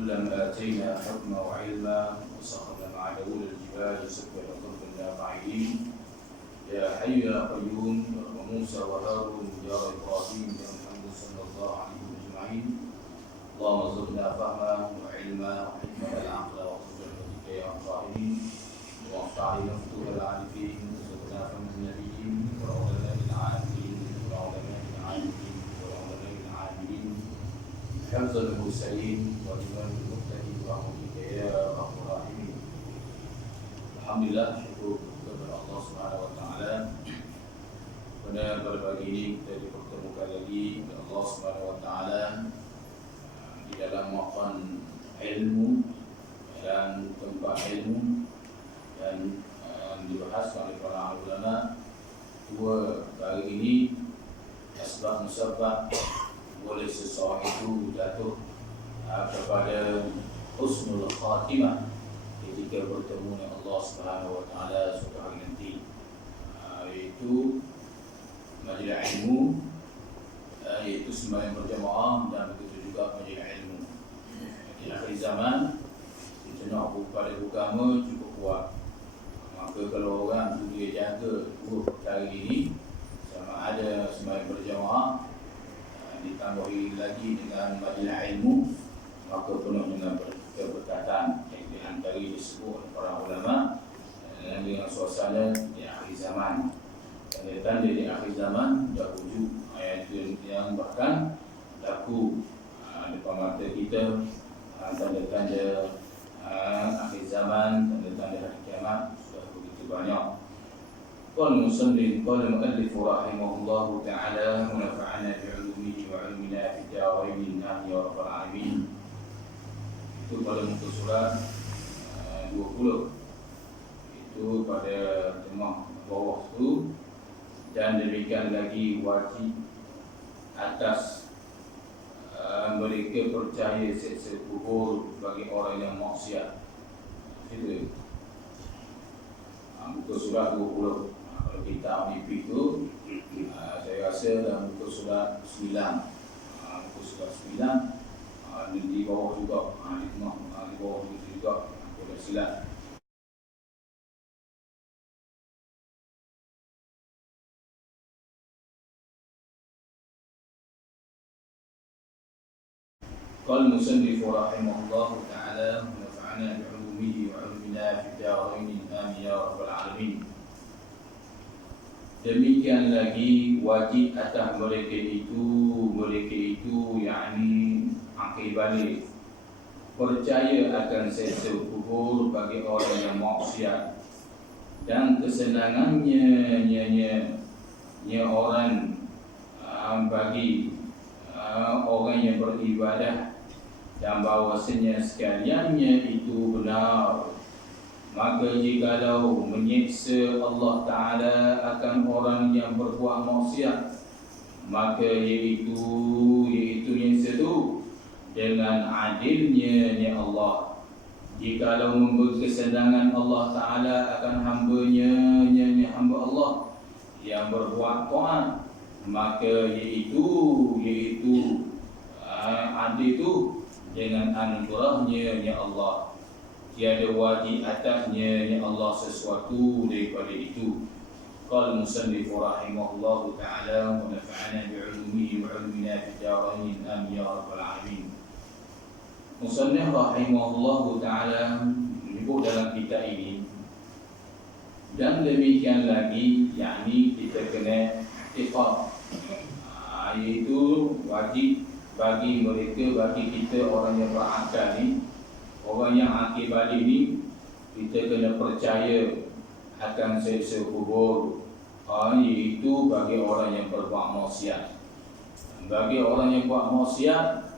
وكلما آتينا حكما وعلما وسخرنا مع داود الجبال يسبح الخلق الفاعلين يا حي يا قيوم وموسى وهارون يا إبراهيم يا محمد صلى الله عليه أجمعين اللهم ارزقنا فهما وعلما وحكمة العقل وقدر بك يا الظاهرين وافتح علينا فتوح العارفين وارزقنا فهم النبيين والعلماء العاملين والعلماء العاملين والعلماء العاملين حفظ المرسلين والإمام المتقين برحمتك يا أرحم الراحمين. Alhamdulillah, syukur kepada Allah Subhanahu Wa Taala. Pada pagi ini kita dipertemukan lagi oleh Allah Subhanahu Wa Taala di dalam makan ilmu dan tempat ilmu dan dibahas oleh para ulama. Dua kali ini asbab musabab boleh seseorang itu jatuh kepada husnul khatimah ketika bertemu dengan Allah Subhanahu Wa Taala suatu hari nanti, iaitu majlis ilmu, iaitu sembahyang berjamaah dan begitu juga majlis ilmu. Di akhir zaman kita nak pada agama cukup kuat. Maka kalau orang tu dia jaga dua perkara ini, sama ada sembahyang berjamaah ditambahi lagi dengan majlis ilmu, maka penuh dengan keberkatan yang di antara disebut oleh para ulama dengan suasana di akhir zaman. Tanda-tanda di akhir zaman dah wujud, ayat yang bahkan laku depan mata kita, tanda-tanda akhir zaman, tanda-tanda hari kiamat sudah begitu banyak. Qala musannif qala muallif rahimahullahu ta'ala wa nafa'ana bi'ulumihi wa 'ilmina fid darain amin ya rabbal alamin. Itu pada muka surat 20, itu pada tengah bawah itu. Dan demikian lagi wajib atas mereka percaya seksa kubur bagi orang yang maksiat. Itu muka surat 20. Kalau kita mimpi itu, saya rasa dalam muka surat 9, muka surat 9 di bawah juga, di tengah, di bawah itu juga, boleh silap. Qala musannif rahimahullahu ta'ala wa nafa'ana bi'ulumihi wa 'ilmina fid darain amin ya rabbal alamin. Demikian lagi wajib atas mereka itu yakni akil balik percaya akan seksa kubur bagi orang yang maksiat dan kesenangannya orang bagi orang yang beribadah, dan bahawasanya sekaliannya itu benar. Maka jikalau menyiksa Allah Ta'ala akan orang yang berbuat maksiat, maka iaitu nyiksa itu dengan adilnya Allah. Jikalau memberi kesenangan Allah Ta'ala akan hambanya, hamba Allah yang berbuat taat, maka iaitu adil itu dengan anugerahnya Allah. Tiada wajib atasnya Allah sesuatu daripada itu. Qala musannif rahimahullahu ta'ala wa nafa'ana bi'ulumihi wa 'ilmina fid darain amin ya rabbal alamin. Musannif rahimahullahu ta'ala menyebut dalam kitab ini, dan demikian lagi yakni kita kena i'tiqad, iaitu wajib bagi mereka, bagi kita orang yang berakal ni, orang yang akil balik ni, kita kena percaya akan seksa kubur, iaitu bagi orang yang berbuat maksiat. Bagi orang yang buat maksiat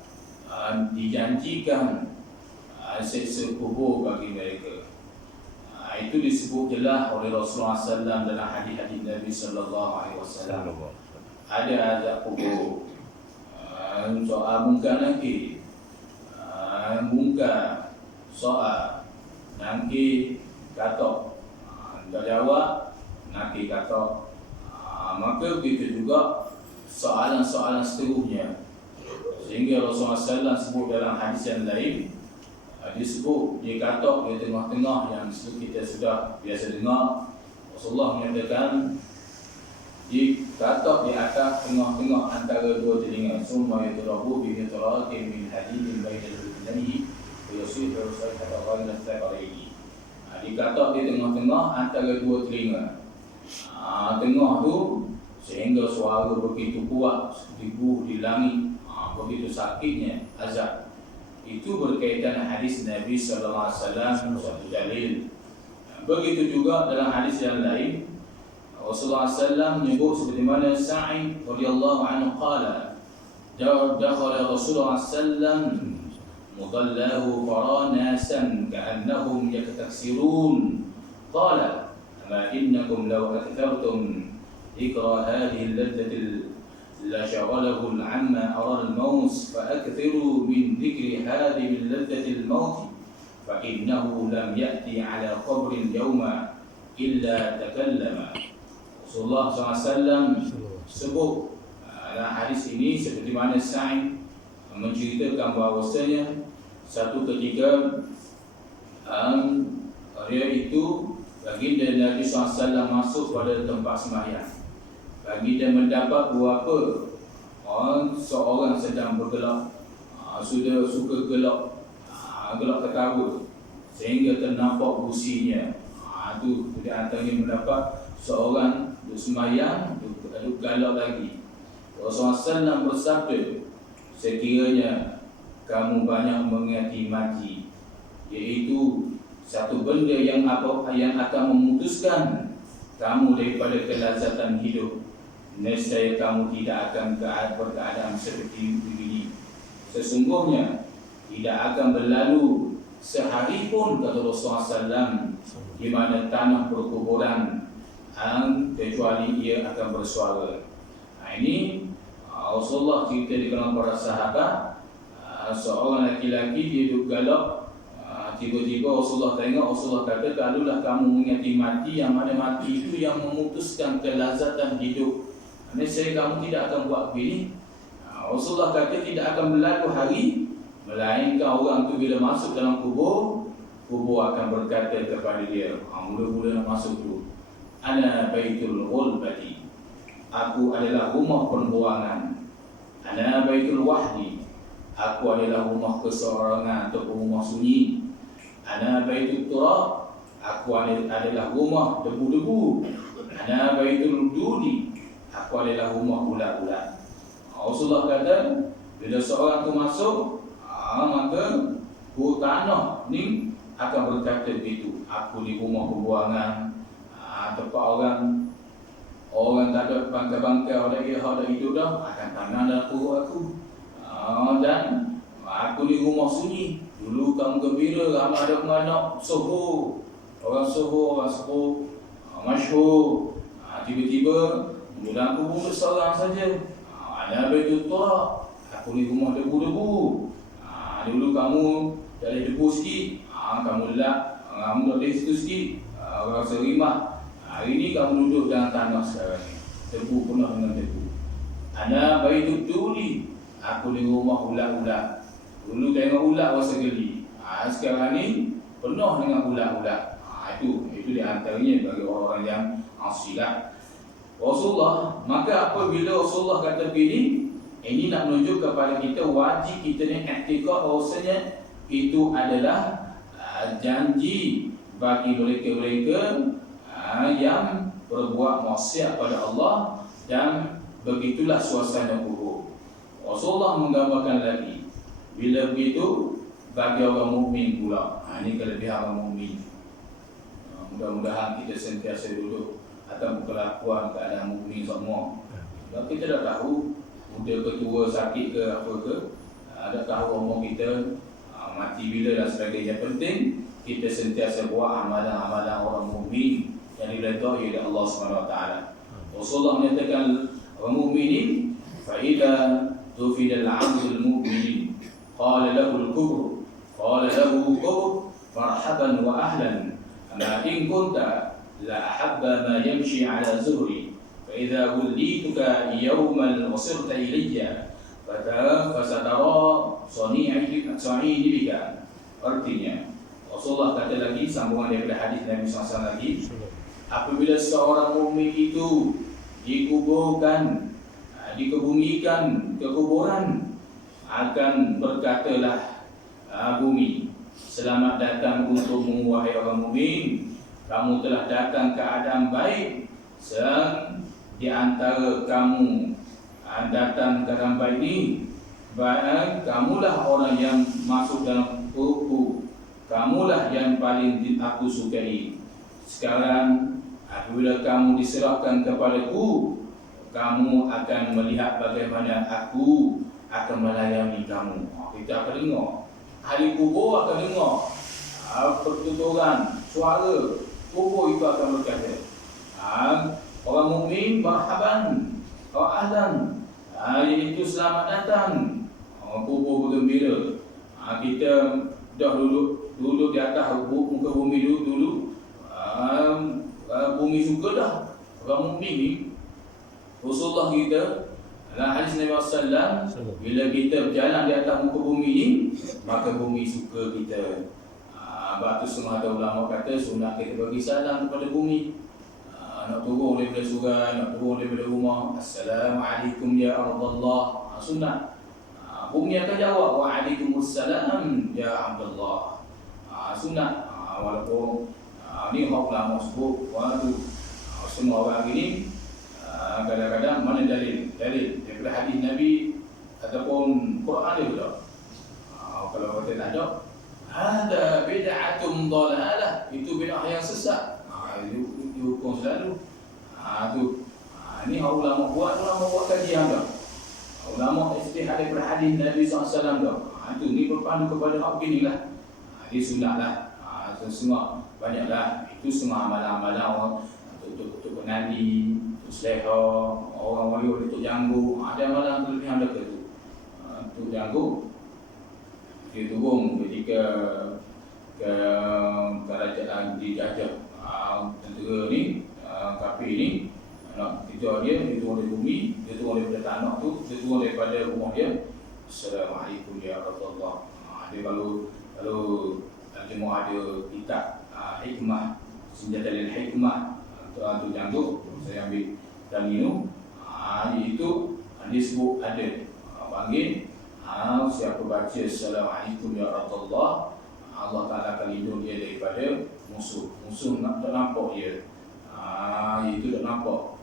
dijanjikan seksa kubur bagi mereka. Itu disebut jelas oleh Rasulullah SAW dalam hadis-hadis Nabi SAW. Ada azab kubur, soal munkar nakir, munkar soal nakir katok, tak jawab nakir katok. Maka begitu juga soalan-soalan seterusnya, sehingga Rasulullah SAW sebut dalam hadis yang lain, disebut, dia katok di tengah-tengah yang kita sudah biasa dengar. Rasulullah menyatakan dia katok di atas tengah-tengah antara dua telinga. Summa yadrabu bi hitratin min hadidin bainal udhunayhi wa yusibu kata orang al-thaqalaini. Dia katok di tengah-tengah antara dua telinga. Tengah tu sehingga suara begitu kuat, ribuh di langit, begitu sakitnya azab. Itu berkaitan hadis Nabi sallallahu alaihi wasallam, satu dalil. Begitu juga dalam hadis yang lain Rasulullah SAW menyebut seperti mana Sa'id radhiyallahu anhu qala dakhala Rasulullah SAW mudallahu faranasan ka'annahum yataksirun qala ma innakum law akthartum ikra hadhihi al-ladzati la shaghalahu amma ara al-maut fa akthiru min dhikri hadhihi al-ladzati al-maut fa innahu lam ya'ti ala qabrin yawma illa takallama. Rasulullah SAW sebut dalam hadis ini seperti mana Sa'id menceritakan bahawasanya satu ketika dia itu baginda Nabi SAW masuk pada tempat sembahyang. Baginda mendapat beberapa seorang sedang bergelak, sudah suka gelak ketawa sehingga ternampak gusinya. Itu di antaranya mendapat seorang duduk sembahyang, duduk galak lagi. Rasulullah SAW bersabda, sekiranya kamu banyak mengingati mati, iaitu satu benda yang akan memutuskan kamu daripada kelazatan hidup, nescaya kamu tidak akan berkeadaan seperti begini. Sesungguhnya tidak akan berlalu sehari pun, kata Rasulullah SAW, di mana tanah perkuburan kecuali ia akan bersuara. Ini Rasulullah cerita di kalangan para sahabat. Seorang laki-laki dia duduk galak, tiba-tiba Rasulullah tengok. Rasulullah kata, kalaulah kamu mengingati mati, yang mana mati itu yang memutuskan kelazatan hidup, nescaya kamu tidak akan buat begini. Rasulullah kata tidak akan berlalu hari melainkan orang itu bila masuk dalam kubur akan berkata kepada dia, mula-mula nak masuk tu, ana baitul ghulbati, aku adalah rumah pembuangan. Ana baitul wahdi, aku adalah rumah keseorangan atau rumah sunyi. Ana baitul turab, aku adalah rumah debu-debu. Ana baitul dudi, aku adalah rumah ulat-ulat. Rasulullah kata bila seorang tu masuk, maka tanah ni akan berkata begitu, aku di rumah pembuangan, tempat orang tak ada bangkai-bangkai, ada hidup dah, akan tanah dah aku. Dan aku di rumah sunyi. Dulu kamu gembira, ramai ada anak Soho, orang Soho, masyhur. Tiba-tiba mula aku bunuh seorang saja. Ada betul tak, aku di rumah debu-debu. Dulu kamu dari debu sikit, kamu lelak, kamu dari situ sikit, orang serimah. Hari ini kamu duduk dalam tanah sekarang ni, debu penuh dengan debu. Ana baitud duli, aku di rumah ulat-ulat. Dulu tengok ulat rasa geli, sekarang ni penuh dengan ulat-ulat. Itu di antaranya bagi orang-orang yang silap. Rasulullah, maka apabila Rasulullah kata begini, ini nak menunjuk kepada kita wajib kita ni i'tikad bahawasanya itu adalah janji bagi mereka-mereka yang berbuat maksiat pada Allah, dan begitulah suasana kubur. Rasulullah menggambarkan lagi, bila begitu bagi orang mukmin pula. Ini kelebihan orang mukmin. Mudah-mudahan kita sentiasa duduk atas perlakuan keadaan mukmin semua. Kalau kita dah tahu muda ke tua, sakit ke apa ke, dah tahu umur kita mati bila dan sebagainya. Penting kita sentiasa buat amalan-amalan orang mukmin yang diridai oleh Allah SWT. Rasulullah menyatakan orang mukminin, fa idza tufidal 'abdul mu'min qala lahu al-kubr, qala lahu kubr marhaban wa ahlan, ama in kunta la ahabba ma yamshi ala zuhri, fa idza wulituka yawman wasirta ilayya fasatara sani'i bika Artinya Rasulullah kata lagi, sambungan daripada hadis Nabi SAW lagi, apabila seorang mukmin itu dikuburkan, dikebumikan ke kuburan, akan berkatalah bumi, selamat datang untukmu wahai orang mukmin, kamu telah datang keadaan baik. Dan di antara kamu datang keadaan baik ini, kamulah orang yang masuk dalam buku, kamulah yang paling aku sukai. Sekarang apabila kamu diserahkan kepadaku, kamu akan melihat bagaimana aku akan melayani kamu. Kita akan dengar, ahli kubur akan dengar pertuturan suara kubur itu akan berkata, orang mukmin marhaban wa ahlan, iaitu selamat datang. Kubur bergembira. Kita dah duduk di atas muka bumi dulu. Bumi suka dah orang mukmin ni. Rasulullah kita dalam hadis Nabi SAW, bila kita berjalan di atas muka bumi ni, maka bumi suka kita. Batu setengah ulama kata sunat kita bagi salam kepada bumi. Nak turun daripada surga, nak turun daripada rumah, Assalamualaikum ya Abdullah, sunat. Bumi akan jawab, Waalaikumsalam ya Abdullah, sunat. Walaupun ni hak ulama sebut, semua orang ini kadang-kadang mana dalil daripada hadis Nabi ataupun Quran dia pula. Kalau kata tak ada, ada bid'atun dalalah, itu bid'ah yang sesat. Hukum selalu. Ini ulama buat kajian dah. Ulama istihad daripada hadis Nabi SAW dah. Itu ni berpandu kepada hak beginilah. Dia sunatlah. Semua banyaklah. Itu semua amalan-amalan orang untuk penandi, untuk seleha, orang wayur untuk janggu. Ada amalan kelebihan mereka tu. Untuk janggu, dia turun ketika ke kerajaan dijajah. Tentera ni, kafir ni, nak kejar dia turun dari bumi, dia turun daripada tanah tu, dia turun daripada rumah dia. Assalamualaikum ya Rasulullah. Dia kalau jemaah ada kitab hikmah, senjata dan hikmah untuk janggut, saya ambil dan minum. Itu dia sebut ada panggil, siapa baca Assalamualaikum ya Rasulullah, Allah Ta'ala akan lindung dia daripada musuh tak nampak dia. Itu tak nampak.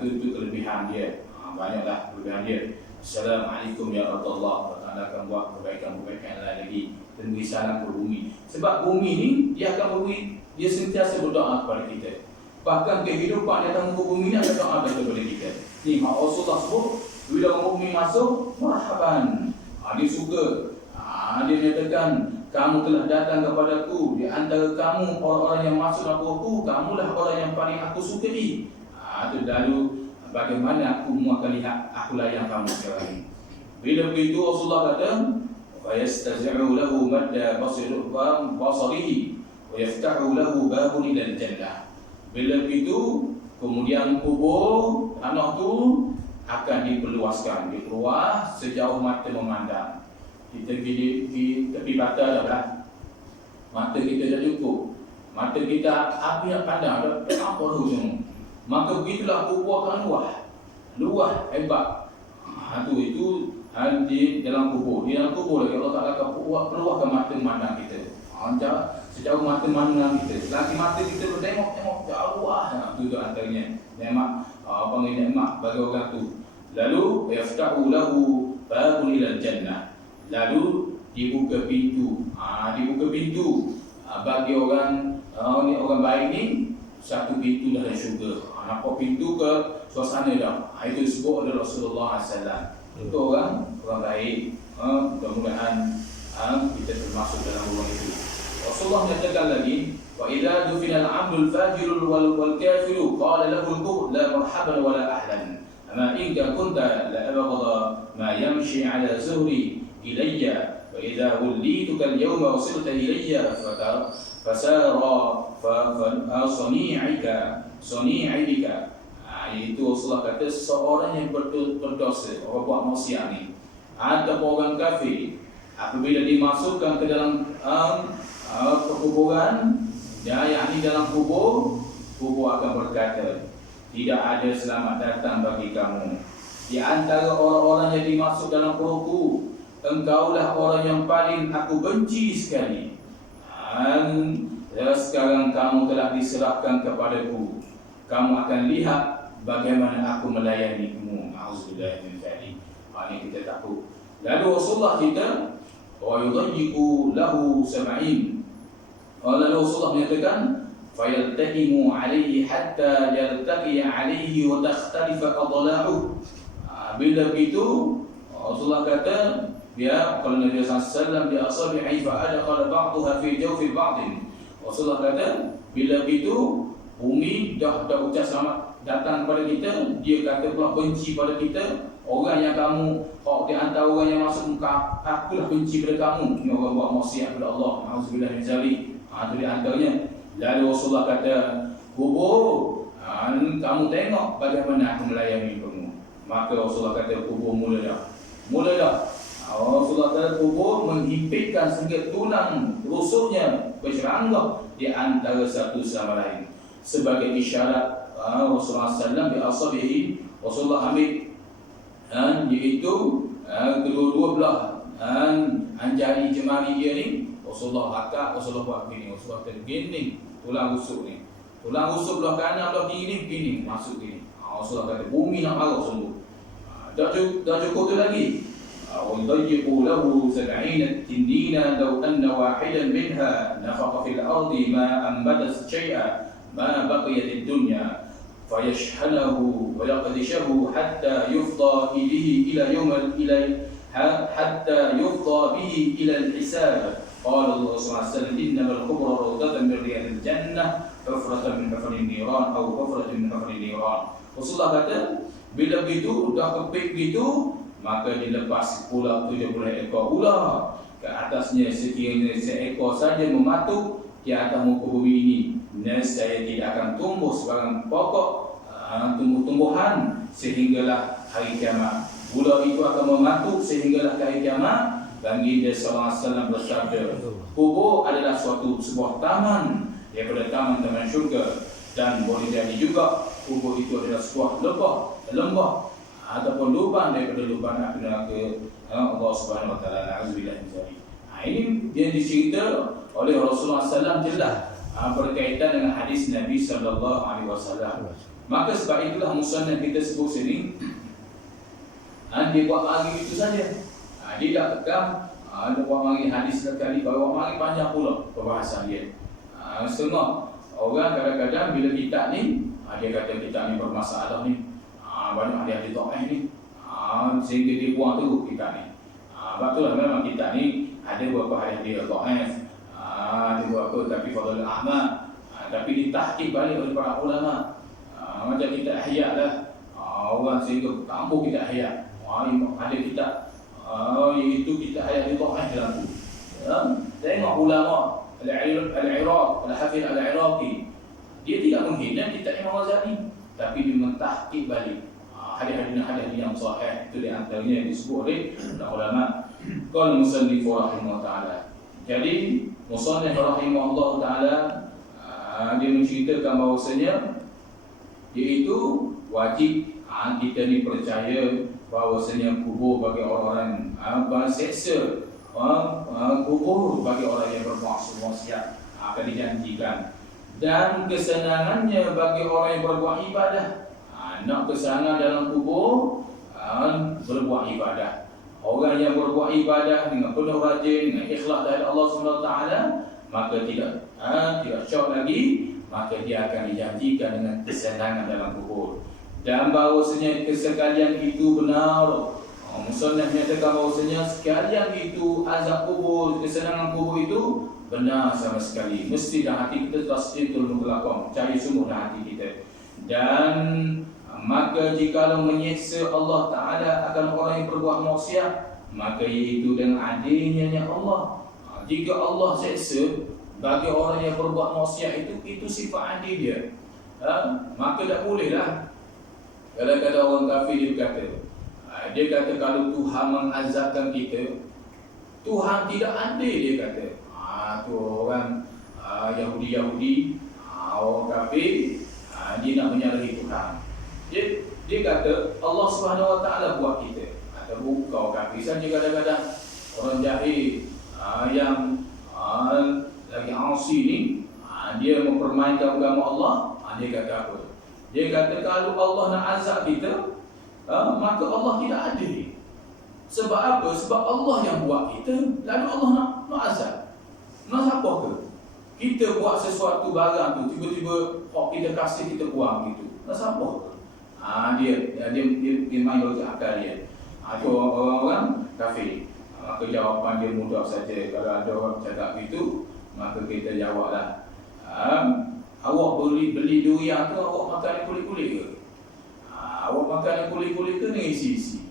Itu kelebihan dia. Banyaklah kelebihan dia. Assalamualaikum ya Rasulullah, Allah Ta'ala akan buat kebaikan lain lagi dan beri salam ke bumi. Sebab bumi ni dia akan beri, dia sentiasa berdoa kepada kita. Bahkan kehidupan di atas muka bumi ni akan doa kepada kita. Ni mak Rasulullah sebut, bila orang mukmin masuk, marhaban. Dia suka. Dia nyatakan, kamu telah datang kepadaku, di antara kamu orang-orang yang masuk aku, kamulah orang yang paling aku sukai. Lalu bagaimana aku akan lihat aku layan kamu sekarang. Bila begitu Rasulullah kata, wa yastazi'u lahu madda basarihi wa yaftahu lahu babun ila jannah. Bila begitu kemudian kubur tanah tu akan diperluaskan, diperluas sejauh mata memandang. Kita pergi tepi bata dah lah. Mata kita dah cukup. Mata kita habis nak pandang dah. Apa dah ujung. Maka begitulah kubur akan luah hebat. Itu di dalam kubur. Di dalam kubur lagi Allah Ta'ala akan perluahkan mata memandang kita. Sejauh mata memandang kita. Selagi mata kita bertengok jauh luah. Itu antaranya nikmat, nikmat bagi orang tu. Lalu yaftahu lahu babun ila jannah. Lalu dibuka pintu. Bagi orang baik ni, satu pintu dari syurga. Nampak pintu ke suasana dah. Itu disebut oleh Rasulullah SAW. Untuk orang baik. Mudah-mudahan kita termasuk dalam orang itu. Rasulullah menyatakan lagi, wa idza dufina al-'abdu al-fajiru wal kafiru qala lahu al-qul la marhaban wa la ahlan. Ama in kunta la abghada ma yamshi 'ala zuhri ilayya wa idza wallituka al-yawma wasilta ilayya fasara sani'ika. Itu Rasulullah kata seorang yang berdosa, orang buat maksiat ni, ataupun orang kafir, apabila dimasukkan ke dalam perkuburan, yakni dalam kubur akan berkata, tidak ada selamat datang bagi kamu. Di antara orang-orang yang dimasuk dalam perutku, engkaulah orang yang paling aku benci sekali. Dan sekarang kamu telah diserahkan kepadaku. Kamu akan lihat bagaimana aku melayanimu. Auzubillahi min dzalik. Ini kita takut. Lalu Rasulullah kita wa yudayyiqu lahu 70. Lalu Rasulullah menyatakan fayaltahimu alaihi hatta yaltaqi alaihi wa takhtalifa adla'uhu. Bila begitu Rasulullah kata, dia kalau Nabi SAW dia asabi'i fa adkhala ba'daha fi jawfi ba'din. Rasulullah kata, bila begitu bumi dah ucap selamat datang kepada kita, dia kata pula benci pada kita. Orang yang kamu, di antara orang yang masuk muka, akulah benci pada kamu. Ini orang buat maksiat kepada Allah. Auzubillah min dzalik. Itu di antaranya. Lalu Rasulullah kata, kubur, kamu tengok bagaimana aku melayani kamu. Maka Rasulullah kata, kubur mula dah. Rasulullah kata, kubur menghimpitkan sehingga tulang rusuknya berceranggah di antara satu sama lain. Sebagai isyarat Rasulullah SAW bi asabihi, Rasulullah ambil iaitu kedua-dua belah jari jemari dia ni, Rasulullah akak, Rasulullah buat begini, Rasulullah kata gini tulang rusuk ni, tulang rusuk belah kanan belah kiri begini masuk gini. Rasulullah kata bumi nak marah sungguh. Dah cukup tu lagi. وَيُضَيِّقُ لَهُ 70 تِنْدِينَ لَوْ أَنَّ وَاحِدًا مِنْهَا نَفَقَ فِي الْأَرْضِ مَا أَنْبَتَتْ شَيْئًا مَا بَقِيَتِ الدُّنْيَا فَيَشْحَنَهُ وَيَقْدِشَهُ حَتَّى يُفْضَى بِهِ إِلَى الْحِسَابِ. قال الله صلى الله عليه وسلم إنما القبر روضة من رياض الجنة حفرة من حفر النيران أو حفرة من حفر النيران. Rasulullah kata, bila begitu dah kepik begitu, maka dilepas pula 70 ekor ular ke atasnya. Sekiranya seekor saja mematuk di atas muka bumi ini, nescaya tidak akan tumbuh sebarang pokok tumbuh-tumbuhan sehinggalah hari kiamat. Ular itu akan mematuk sehinggalah hari kiamat. Baginda SAW bersabda, kubur adalah sebuah taman daripada taman-taman syurga, dan boleh jadi juga kubur itu adalah sebuah lembah ataupun lubang daripada lubang neraka Allah Subhanahu Wa Taala. Auzubillah min dzalik. Ini dia dicerita oleh Rasulullah SAW jelas berkaitan dengan hadis Nabi Sallallahu Alaihi Wasallam. Maka sebab itulah musannaf kita sebut sini, dia buat lagi itu saja. Dia dah pegang, dia buat lagi hadis sekali, baru buat lagi panjang pula perbahasan dia. Setengah orang kadang-kadang bila kitab ni, dia kata kitab ni bermasalah ni, banyak ahli-ahli dhaif ni, sehingga dia buang terus kitab ni. Sebab itulah memang kitab ni ada beberapa ahli-ahli dhaif, ada beberapa tapi Fadhil Ahmad, tapi ditahqiq balik oleh para ulama. Macam kitab Ihya lah, orang sehingga tambah kitab Ihya. Ada kitab iaitu kitab ahli dhaif dalam tu. Tengok ulama Al-Iraq, Al-Hafiz Al-Iraqi, dia tidak menghina kitab Imam Ghazali, tapi dia mentahqiq balik hadis-hadis yang sahih. Itu di antaranya yang disebut oleh ulama. Qala musannif rahimahullah taala. Jadi musannif rahimahullah taala dia menceritakan bahawasanya iaitu wajib kita ni percaya bahawasanya kubur bagi orang-orang berseksa, kubur bagi orang yang bermaksiat akan dijanjikan, dan kesenangannya bagi orang yang berbuat ibadah. Nak kesenangan dalam kubur, berbuat ibadah. Orang yang berbuat ibadah dengan penuh rajin, dengan ikhlas dari Allah SWT, maka tidak syok lagi, maka dia akan dijanjikan dengan kesenangan dalam kubur. Dan bahawasanya kesekalian itu benar. Musannaf menyatakan bahawasanya sekalian itu azab kubur, kesenangan kubur itu benar sama sekali. Mesti dalam hati kita tasdiqul mutlaqah, cari sungguh dalam hati kita. Dan maka jikalau menyeksa Allah Ta'ala akan orang yang berbuat maksiat, maka iaitu dengan adilnya Allah. Jika Allah seksa bagi orang yang berbuat maksiat itu sifat adil dia, maka tak bolehlah. Kadang-kadang orang kafir dia kata kalau Tuhan mengazabkan kita, Tuhan tidak adil, dia kata. Tu orang Yahudi, orang kafir, dia nak menyalahi Tuhan. Dia kata Allah Subhanahu Wa Taala buat kita. Atau kau kafir saja kadang-kadang orang jahil yang lagi asi ni, dia mempermainkan agama Allah. Dia kata apa? Dia kata kalau Allah nak azab kita, maka Allah tidak adil. Sebab apa? Sebab Allah yang buat kita, lalu Allah nak azab. Nak siapa ke? Kita buat sesuatu barang tu, tiba-tiba kita kasih, kita buang gitu. Nak siapa ke? Dia main bagi akal dia. Itu orang kafir. Maka jawapan dia mudah saja. Kalau ada orang cakap gitu, maka kita jawablah, awak beli durian tu, awak makan yang kulit-kulit ke? Awak makan yang kulit-kulit ke dengan isi-isi?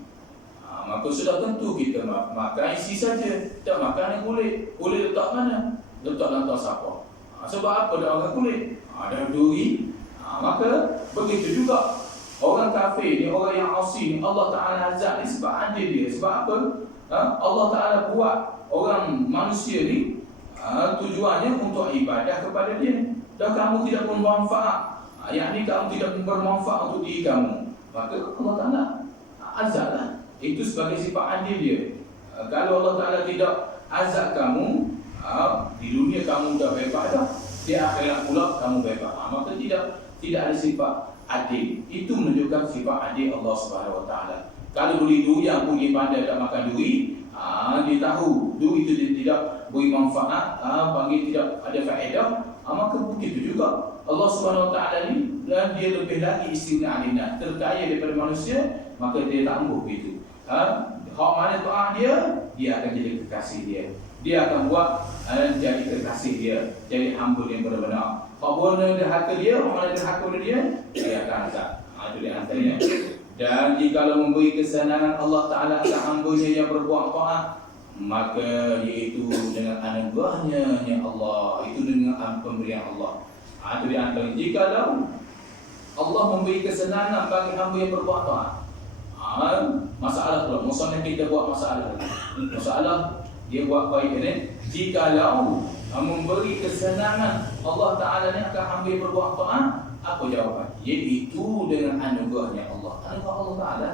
Maka sudah tentu kita makan isi saja, tak makan yang kulit. Kulit letak mana? Letak dalam tas apa? Sebab apa dah makan kulit? Ada duri. Maka begitu juga orang kafir ni, orang yang asi ni, Allah Ta'ala azab ni sebab adil dia. Sebab apa? Allah Ta'ala buat orang manusia ni tujuannya untuk ibadah kepada dia. Dan kamu tidak bermanfaat, yakni kamu tidak bermanfaat untuk diri kamu, maka Allah Ta'ala azablah. Itu sebagai sifat adil dia. Kalau Allah Ta'ala tidak azab kamu, di dunia kamu dah bebas dah, di akhirat pula kamu bebas. Maka tidak ada sifat adil. Itu menunjukkan sifat adil Allah Subhanahu Wa Taala. Kalau beli durian pun dia pandai tak makan duri, dia tahu duri itu dia tidak beri manfaat, bagi tidak ada faedah, maka begitu juga Allah Subhanahu Wa Taala ni, dan dia lebih lagi istighna alinna, terkaya daripada manusia, maka dia tangguh begitu. Hak mana taat dia akan jadi kekasih dia. Dia akan buat jadi kekasih dia, jadi hamba yang benar-benar. Hak mana derhaka dia, hak mana derhaka dia akan azab. Itu dia antaranya. Dan jika memberi kesenangan Allah Ta'ala akan hamba-Nya yang berbuat taat, maka iaitu dengan anugerahnya ya Allah, itu dengan pemberian Allah. Itu di antara. Jikalau Allah memberi kesenangan bagi hamba yang berbuat taat, masalah pula, masalah kita buat masalah dia buat baik ni. Jikalau memberi kesenangan Allah Ta'ala ni akan hamba yang berbuat taat, apa jawapan? Iaitu dengan anugerahnya Allah. Anugerah Allah Ta'ala.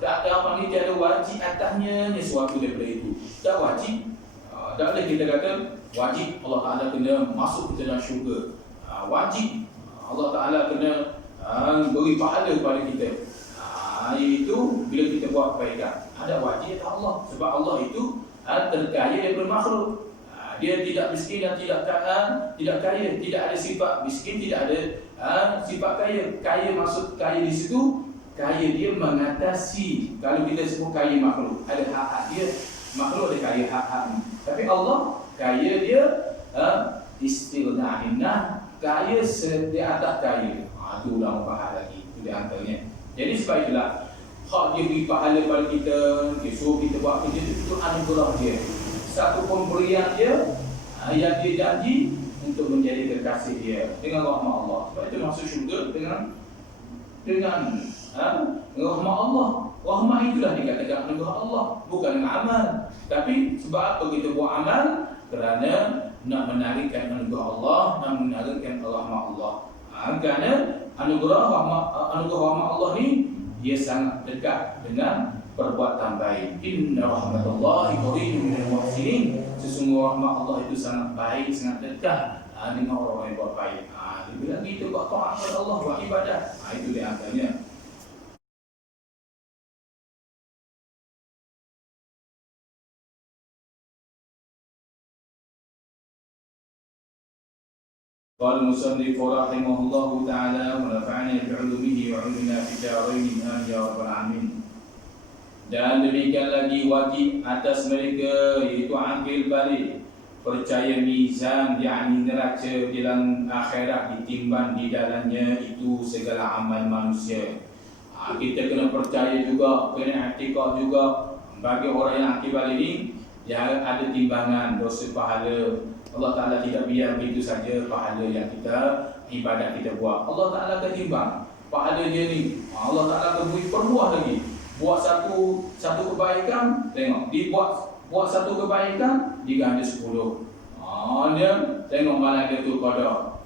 Tak ada apa ni, tiada wajib atasnya sesuatu daripada itu. Tak wajib. Tak boleh kita kata wajib Allah Ta'ala kena masuk ke dalam syurga. Wajib Allah Ta'ala kena beri pahala kepada kita. Iaitu bila kita buat kebaikan. Ada wajib Allah. Sebab Allah itu terkaya daripada makhluk. Dia tidak miskin dan tidak kaya. Tidak ada sifat miskin, tidak ada sifat kaya. Kaya maksud kaya di situ, kaya dia mengatasi. Kalau kita sebut kaya makhluk, ada hak-hak dia. Makhluk ada kaya hak-hak. Tapi Allah kaya dia istighna alinna, kaya di atas kaya. Itu ulama faham lagi. Itu di antaranya. Jadi sebab itulah hak dia beri pahala pada kita, dia suruh kita buat kerja itu anugerah dia. Satu pemberian dia yang dia janji untuk menjadi kekasih dia dengan rahmat Allah. Sebab itu masuk syurga dengan rahmat Allah. Rahmat itulah dikatakan anugerah Allah, bukan dengan amal. Tapi sebab apa kita buat amal? Kerana nak menarikkan anugerah Allah, nak menarikkan rahmat Allah. Kerana anugerah rahmat Allah ni dia sangat dekat dengan perbuatan baik. Inna rahmatullahi qaribun minal muhsinin. Sesungguhnya rahmat Allah itu sangat baik, sangat dekat dengan orang yang buat baik. Bila kita buat taat kepada Allah, buat ibadah, itu di antaranya. قال المصنف رحمه الله تعالى ونفعنا بعلومه وعلمنا في الدارين آمين يا رب العالمين. Dan demikian lagi wajib atas mereka, iaitu ambil balik percaya mizan, yakni neraca di dalam akhirat, ditimbang di dalamnya itu segala amal manusia. Kita kena percaya juga, kena i'tikad juga bagi orang yang akil balik ini, yang ada timbangan dosa pahala. Allah Ta'ala tidak biar begitu saja pahala yang kita ibadat kita buat. Allah Ta'ala akan timbang pahala dia ni. Allah Ta'ala akan beri perbuah lagi. Buat satu kebaikan, tengok dibuat Buat satu kebaikan, diganda 10. Dia tengok malam dia tu pada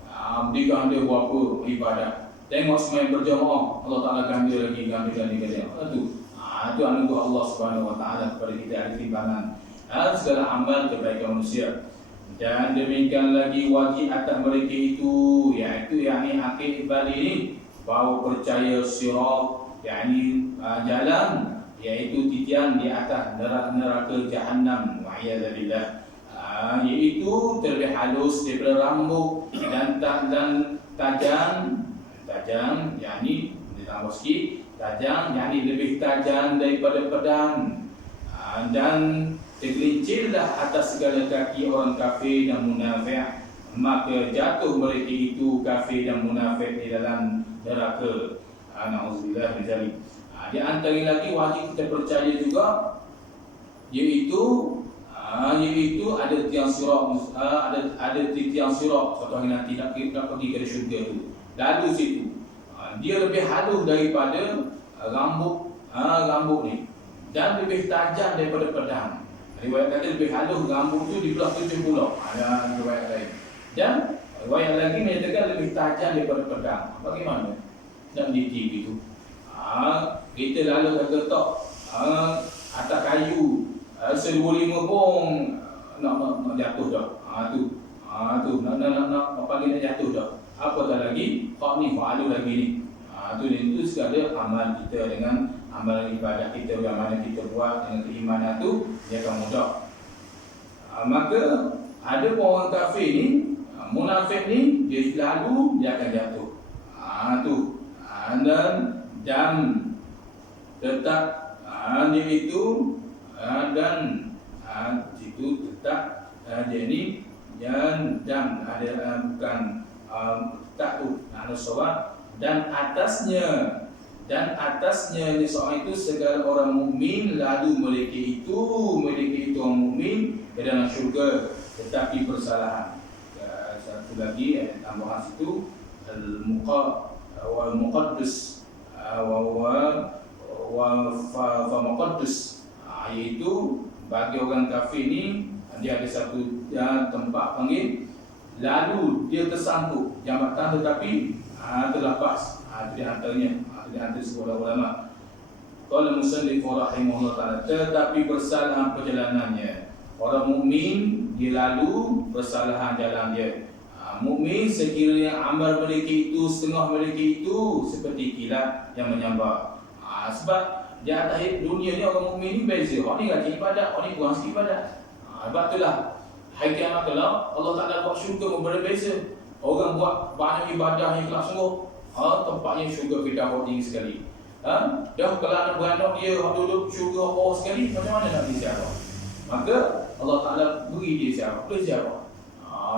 diganda berapa ibadah. Tengok semua yang berjamaah, Allah Ta'ala ganda lagi, ganda. Itu anugerah Allah Subhanahu Wa Ta'ala kepada kita, ada timbangan segala amal kebaikan manusia. Dan demikian lagi wajib atas mereka itu, iaitu akid balik ini, bahawa percaya sirat, jalan, iaitu titian di atas neraka Jahannam, wa'iyadzabillah. Iaitu terlebih halus daripada rambut dan tajam, ditambah sikit, tajam, lebih tajam daripada pedang, dan tergelincirlah atas segala kaki orang kafir dan munafik, maka jatuh mereka itu kafir dan munafik di dalam neraka. Na'udzubillah min dzalik. Di antara lagi wajib kita percaya juga, iaitu ada tiang sirat, ada tiang sirat suatu hari nanti nak pergi ke syurga tu. Lalu situ dia lebih halus daripada rambut ni, dan lebih tajam daripada pedang. Riwayat kata lebih halus rambut tu dibelah 7 pula. Ada riwayat lain. Dan riwayat lagi menyatakan lebih tajam daripada pedang. Bagaimana nak meniti gitu? Kita lalu kegetok atas kayu 125 pun nak jatuh dah. Nak panggil nak jatuh dah. Apatah lagi hak ni halus lagi ni. Itu segala amal kita dengan amalan ibadah kita yang mana kita buat dengan keimanan tu, dia akan mudah. Maka ada pun orang kafir ni, munafik ni, dia selalu dia akan jatuh. Dan tetap dia itu dan situ tetap dia ni dan ada bukan tak tu soal. Dan atasnya ni seorang itu segala orang mukmin, lalu mereka itu orang mukmin ke dalam syurga, tetapi persalahan. Satu lagi tambahan situ al-muqaddis wa muqaddis, iaitu bagi orang kafir ni dia ada satu tempat panggil, lalu dia tersangkut jambatan tetapi terlepas. Itu di antaranya, di antara sekolah ulama. Qala musannif rahimahullah ta'ala, tetapi persalahan perjalanannya. Orang mukmin dia lalu persalahan jalan dia. Mukmin sekiranya amal mereka itu, setengah mereka itu seperti kilat yang menyambar. Sebab di atas dunia ni orang mukmin ni beza. Orang ni rajin ibadat, orang ni kurang sikit ibadat. Sebab itulah hari kiamat kelak Allah Ta'ala buat syurga berbeza. Orang buat banyak ibadah yang ikhlas sungguh, tempatnya syurga firdaus tinggi sekali. Dah kalau anak beranak dia duduk syurga bawah sekali, macam mana nak ziarah? Maka Allah Ta'ala beri dia ziarah, boleh ziarah.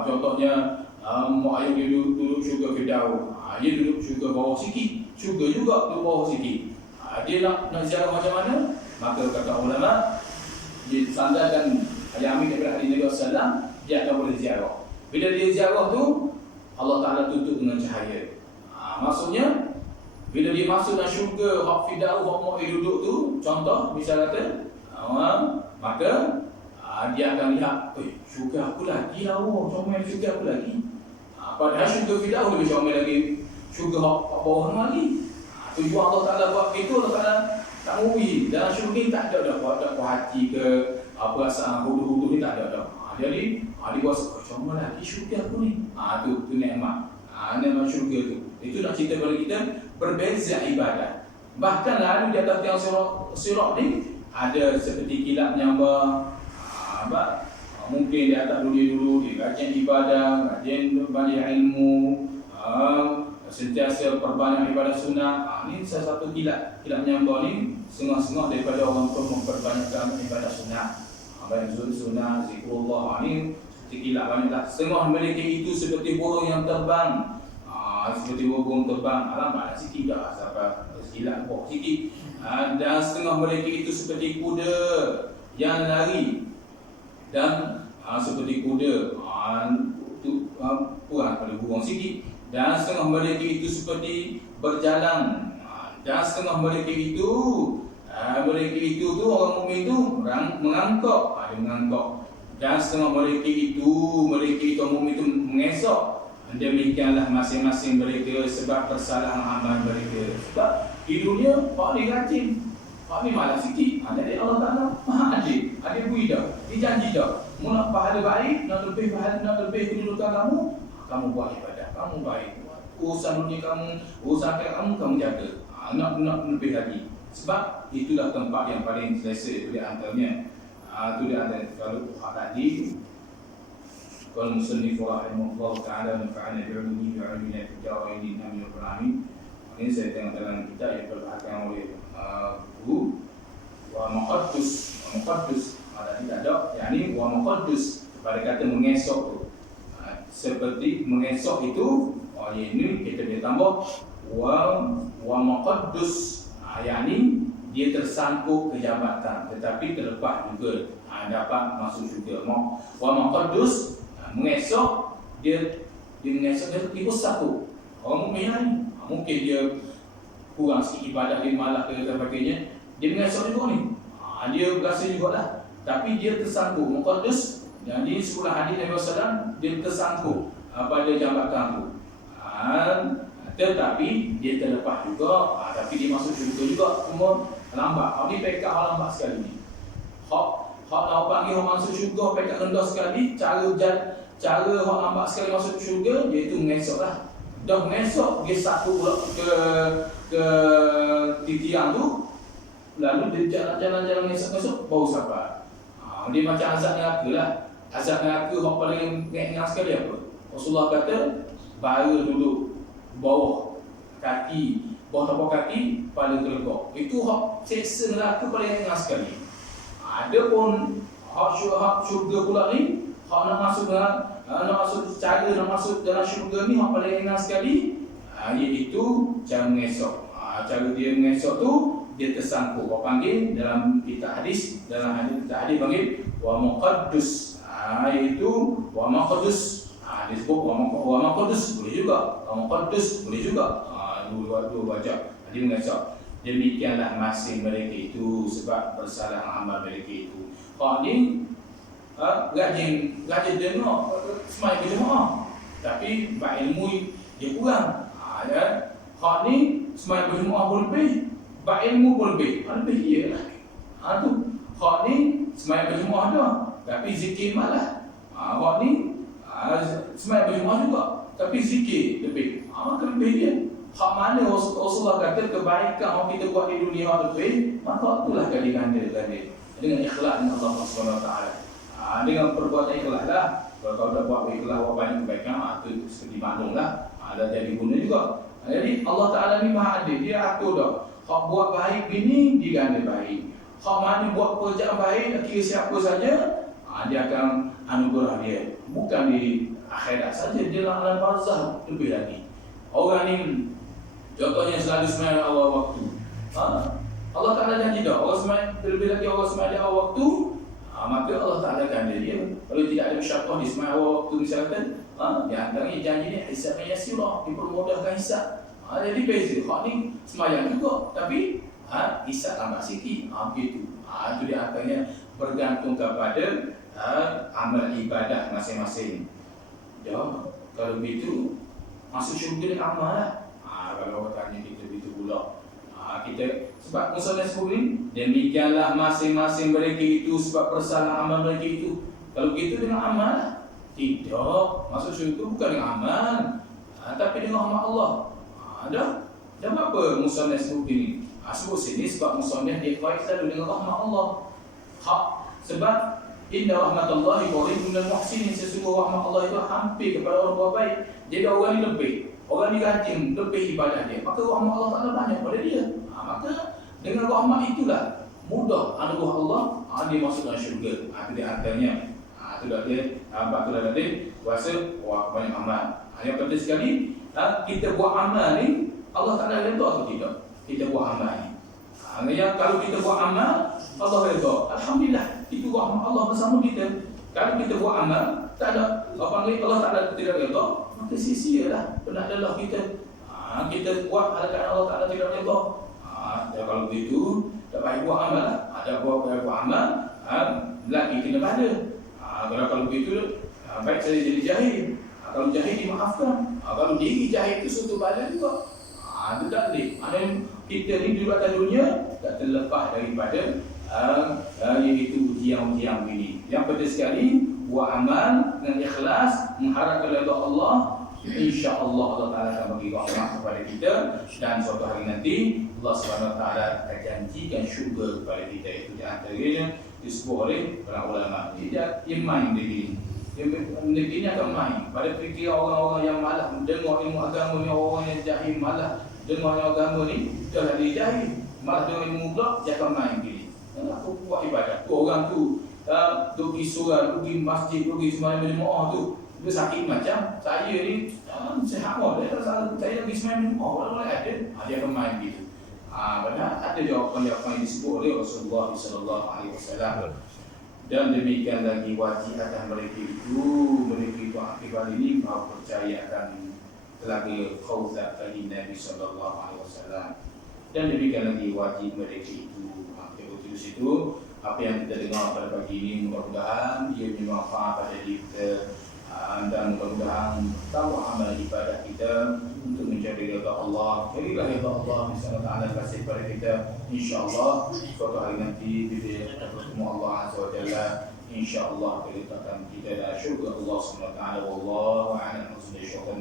Contohnya mak ayah dia duduk syurga firdaus, dia duduk syurga bawah sikit, syurga juga duduk bawah sikit. Dia nak ziarah macam mana? Maka kata ulama, dia sandarkan yang ambil daripada hadis Nabi SAW, dia akan boleh ziarah. Bila dia ziarah tu, Allah Ta'ala tutup dengan cahaya. Maksudnya bila dia masuk dalam syurga hak firdaus, hak mak duduk tu, contoh misal kata, maka dia akan lihat, syurga aku lagi lawa, comel syurga aku lagi. Padahal syurga firdaus lebih comel lagi syurga hak bawah lagi. Tujuan Allah Ta'ala buat itu, Allah Ta'ala tak ngui. Dalam syurga ni tak ada dah buat hati ke perasaan hudu-hudu ni, tak ada dah. Jadi dia buat comel lagi syurga aku ni. Tu nikmat. Nikmat syurga tu. Itu nak cerita kepada kita berbeza ibadat. Bahkan lalu di atas tiang sirat ni ada seperti kilat menyambar. Mungkin di atas dulu dia kajian ibadah, kajian balik ilmu, sentiasa perbanyak ibadah sunnah. Ini salah satu kilat menyambar ni, setengah-setengah daripada orang tu memperbanyakkan ibadah sunnah. Baik sunnah, zikrullah, ni seperti kilat banyaklah. Setengah mereka itu seperti burung yang terbang. Seperti burung terbang, alamak sikit dah sampai kilat bawah sikit. Dan setengah mereka itu seperti kuda yang lari, dan seperti kuda kurang pada burung sikit. Dan setengah mereka itu seperti berjalan, dan setengah mereka itu Mereka itu tu orang mukmin tu mengangkok, ada mengangkok. Dan setengah mereka itu orang mukmin itu mengesok. Demikianlah masing-masing mereka sebab kesalahan amal mereka. Sebab di dunia pak ni rajin, pak ni malas sikit. Jadi Allah Taala Maha Adil. Adil bui dah. Dia janji dah. Mu nak pahala baik, nak lebih pahala, nak lebih kedudukan kamu buat ibadah, kamu baik. Urusan dunia kamu, urusan akhirat kamu jaga. Nak lebih lagi. Sebab itulah tempat yang paling selesa itu di antaranya. Itu di antara kalau tadi kalau musannif rahimahullah taala nafa'ana bi'ulumihi wa 'ilmihi fi darain amin ya rabbal alamin. Ini saya tengok dalam kitab yang diperhatikan oleh guru wa muqaddis ada tidak ada, yakni wa muqaddis pada kata mengesok tu. Seperti mengesok itu ini kita dia tambah wa muqaddis, yakni dia tersangkut ke jabatan tetapi terlepas juga dapat masuk syurga. Wa muqaddis mengesok dia mengesok dia tipu satu. Orang mukmin ni mungkin dia kurang sikit ibadah dia malah ke sebagainya, dia mengesok juga ni. Dia berasa jugalah, tapi dia tersangkut muqaddis. Jadi surah hadis Nabi SAW dia tersangkut pada jabatan tu. Tetapi dia terlepas juga, tapi dia masuk syurga juga, cuma lambat. Ini pekat lambat sekali ni. Hak nak panggil orang masuk syurga pekat rendah sekali. Cara hak lambat sekali masuk syurga, iaitu mengesok lah. Dah mengesok, dia satu pula ke tiang tu, lalu dia jalan-jalan mengesok baru sampai. Dia macam azab neraka lah. Azab neraka hak paling ngek-ngek sekali apa? Rasulullah kata, bara duduk bawah tapak kaki paling terlegak. Itu hak seksa neraka paling ngek sekali. Ada pun hak syurga pula ni, hak nak masuk dalam syurga ni hak paling ngek sekali, iaitu cara mengesok. Cara dia mengesok tu dia tersangkut. Apa panggil dalam kitab hadis, panggil wa muqaddis. Iaitu wa muqaddis. Disebut wa muqaddis boleh juga. Wa muqaddis boleh juga. Dua baca. Dia mengesok. Demikianlah masing mereka itu sebab persalahan amal mereka itu. Hak ni rajin dengar semai berjemaah, tapi ilmu dia kurang. Hak ni semai berjemaah pun lebih, ilmu pun lebih. Lebih dia lah. Tu. Hak ni semai berjemaah dah, tapi zikir malah. Hak ni semai berjemaah juga, tapi zikir lebih. Maka lebih dia. Hak mana Rasulullah kata kebaikan yang kita buat di dunia yang lebih, maka itulah kali ganda dengan ikhlas dengan Allah Subhanahu Wa Taala. Dengan perbuatan ikhlas lah. Kalau kau dah buat ikhlas buat banyak kebaikan, itu seperti maklumlah, ada jadi guna juga. Jadi Allah Taala ni Maha Adil, dia atur dah. Hak buat baik bini diganda baik. Hak mana buat pekerjaan baik, nak kira siapa saja, dia akan anugerah dia. Bukan di akhirat saja, dia dalam alam barzah lebih lagi. Orang ni contohnya selalu sembahyang awal waktu. Allah Taala janji dah, orang sembahyang terlebih lagi orang sembahyang awal waktu, maka Allah Taala ganda dia. Kalau tidak ada syarat di sembahyang awal waktu misalkan, di antaranya janji ni hisab yasirah, dipermudahkan hisab. Jadi beza. Hak ni sembahyang juga, tapi hisab tambah sikit. Begitu. Itu di antaranya bergantung kepada amal ibadah masing-masing. Ya, kalau begitu masuk syurga dengan amal lah. Kalau orang tanya kita begitu pula. Kita sebab musallah sebut ni, demikianlah masing-masing mereka itu sebab persalahan amal mereka itu. Kalau begitu dengan amal lah. Tidak, masuk syurga bukan dengan amal, tapi dengan amal Allah. Dah apa musallah sebut ni? Sebut sini sebab musallah dia baik selalu dengan rahmat Allah. Sebab inna rahmatallahi qaribun minal muhsinin, sesungguhnya rahmat Allah itu hampir kepada orang buat baik. Jadi orang ni lebih, orang ni rajin lebih ibadah dia, maka rahmat Allah Taala banyak pada dia. Maka dengan rahmat itulah mudah anugerah Allah, dia masuk dalam syurga. Itu di antaranya. Itu dah dia, tu dah dia kuasa banyak amal. Yang penting sekali kita buat amal ni Allah Taala redha atau tidak? Kita buat amal ni. Kalau kita buat amal Allah redha, alhamdulillah, itu rahmat Allah bersama kita. Kalau kita buat amal tak ada Allah Taala tidak redha, maka sia-sialah penadalah kita. Kita buat hal Allah Taala tidak redha. Kalau begitu tak payah buat amal. Ada buat amal, lagi kena pada. Kalau begitu, baik saya jadi jahil. Kalau jahil dimaafkan. Kalau diri jahil itu suatu bala juga. Itu tak boleh. Kita ni di atas dunia tak terlepas daripada iaitu ujian-ujian ini. Yang penting sekali buat amal dengan ikhlas, mengharapkan redha Allah. InsyaAllah Allah Ta'ala akan bagi rahmat kepada kita. Dan suatu hari nanti Allah SWT akan janjikan syurga kepada kita. Itu di antaranya disebut oleh para ulama. Dia main diri ini akan main. Pada fikir orang-orang yang malas dengar ilmu agama ni, orang yang jahil malas dengar ilmu agama ni, dah dia jahil malas dengar ilmu pula, dia akan main diri. Aku buat ibadat tu, orang tu pergi surau, pergi masjid, pergi sembahyang jemaah tu, dia sakit macam saya ni sihat pun, saya lagi sembahyang jemaah, boleh ada, dia akan main gitu. Benar ada jawapan-jawapan yang disebut oleh Rasulullah sallallahu alaihi wasallam. Dan demikian lagi wajib akan mereka itu akibat ini bahawa percaya akan telaga khawzat kali Nabi sallallahu alaihi wasallam. Dan demikian lagi wajib mereka itu di situ apa yang kita dengar pada pagi ini, mudah-mudahan ia bermanfaat pada diri kita, dan mudah-mudahan tambah amal ibadah kita untuk mencari redha Allah. Carilah redha Allah SWT kasih kepada kita. InsyaAllah suatu hari nanti bila kita bertemu Allah Azza wa Jalla, InsyaAllah kita kita dalam syurga Allah SWT. Wallahu a'lam bishawab.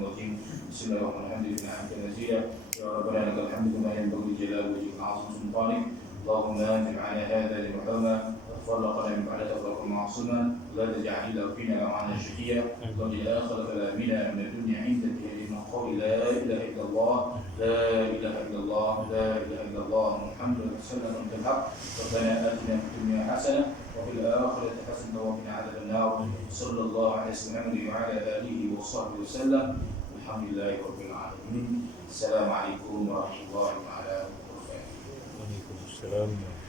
Bismillahirrahmanirrahim. Ya Rabbana lakal hamdu kama yanbaghi li jalali wajhika 'azimi sultanik. اللهم انزل معنا هذا لمحرمه وفرقنا من بعد تفرق معصوما لا تجعل الا فينا معنا شقيا واجعل اخر كلامنا من الدنيا عندك من قول لا اله الا الله لا اله الا الله لا اله الا الله محمد رسول الله انت الحق ربنا اتنا في الدنيا حسنه وفي الاخره حسنه وقنا عذاب النار صلى الله على سيدنا محمد وعلى اله وصحبه وسلم الحمد لله رب العالمين. السلام عليكم ورحمه الله تعالى وبركاته. Waalaikumsalam.